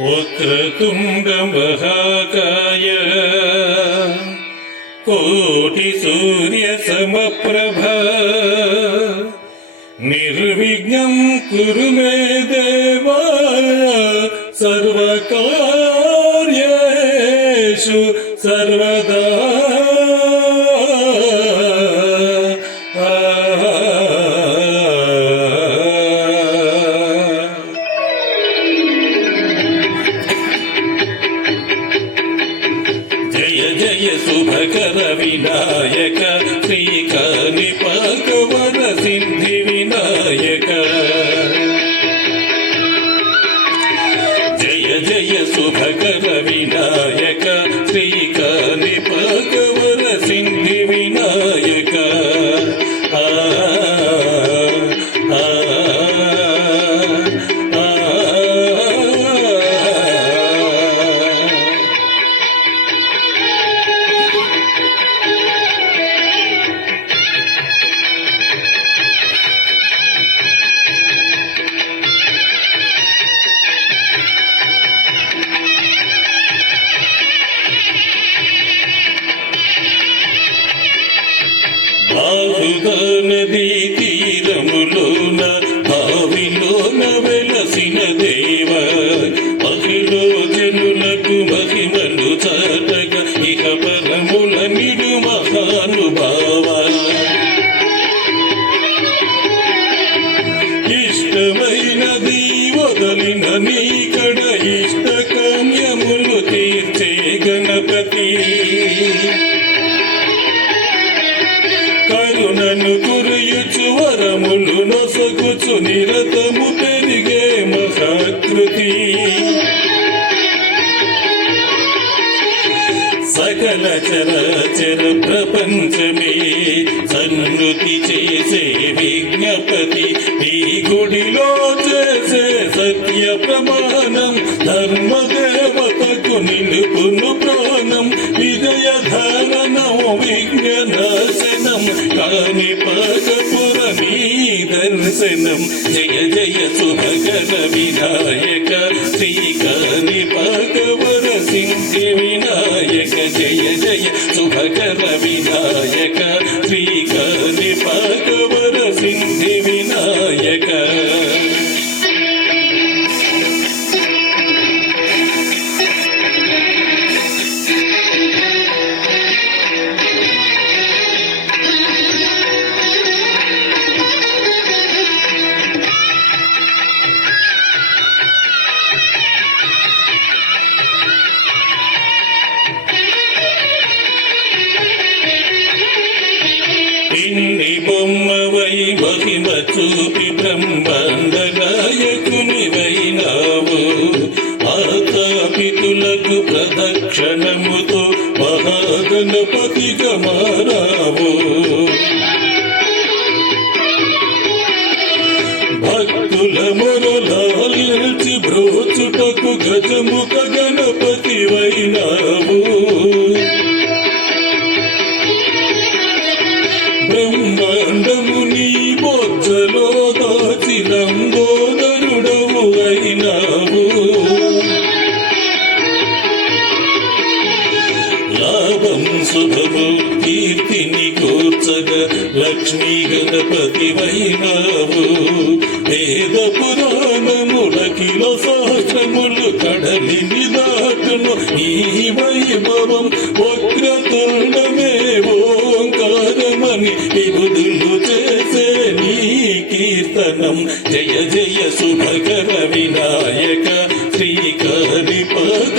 వక్రతుండ మహాకాయ కోటి సూర్య సమప్రభ నిర్విఘ్నం కురు మే దేవా సర్వకార్యేషు సర్వదా శుభకర వినాయక శ్రీకాణిపాకవర సిద్ధి వినాయక జయ జయ శుభకర వినాయక శ్రీకాణిపాకవర సిద్ధి వినాయక నదీ తీరములోన భావిలోన వెలసిన దేవ మహిళో జనులకు మహిమలు చాటగా ఇహ పరముల నిడు మహానుభావ ఇష్టమైనది వదలిన నీకడ ఇష్ట కామ్యములు తీర్చే గణపతి కరుణను కురియుచు వరములు నొసగుచు నిరతము పెరిగే మహాకృతి సకల చరాచర ప్రపంచమే సన్నుతి చేసే విజ్ఞపతి ఈ గుడిలో చేసే సత్య ప్రమాణం ధర్మదేవతకు నిలుపును ప్రాణం విజయధారణం విఘ్ననాశనం కాణిపాకపురమీ దర్శనం జయ జయ శుభకర వినాయక శ్రీ కాణిపాకవర సిద్ధి వినాయక జయ జయ శుభకర వినాయక శ్రీ కాణిపాకవర సిద్ధి వినాయక ఇన్ని బొమ్మవై మహిమ చూపి బ్రహ్మాండ నాయకునివైనావు ఆతాపితులకు ప్రదక్షిణముతో మహాగణపతిగా మారావు భక్తుల మొరలాల్చి బ్రోచుటకు గజముఖ గణపతివైనావు బ్రహ్మాండము నీ బొజ్జలో దాచి లంబోదరుడవు అయినావు లాభం శుభము కీర్తిని కూర్చగా లక్ష్మీ గణపతివైనావు వేద పురాణములకిలో సహస్రములు కడలిని దాటును ఈ వైభవం వక్రతుండమే ఓంకారమని విభుదులు చేసే నీ కీర్తనం జయ జయ శుభకర వినాయక శ్రీ కాణిపాక